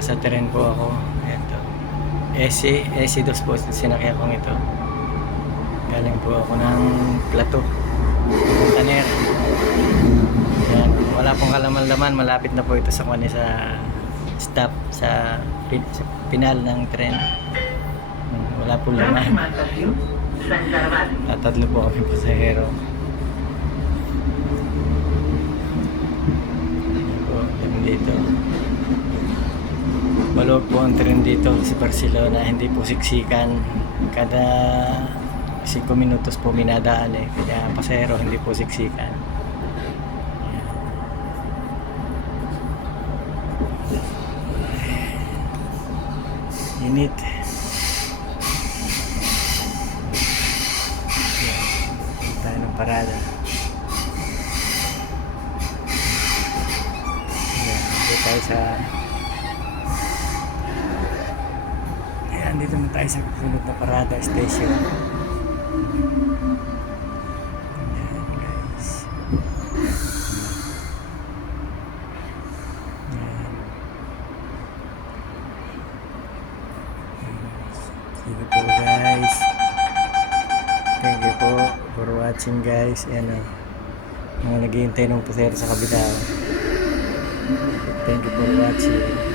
Nasa tren po ako. Ito. SC2 po sinakyan kong ito. Galing po ako ng Plato. Taner. Yan. Wala pong kalaman-laman. Malapit na po ito sa stop sa pinal ng tren. Wala po laman. Tatlo po kami pasahero. Dito maluwag po ang tren dito sa Barcelona, hindi po siksikan, kada 5 minutos po minadaan kaya pasahero hindi po siksikan. Init. Tayo ng parada. Tayo sa dito na tayo sa kasunod na parada station. Ayan guys. Ayan. Sige po guys, thank you po for watching guys. Ayan mga naghihintay ng pasahero sa kabila. Thank you for watching.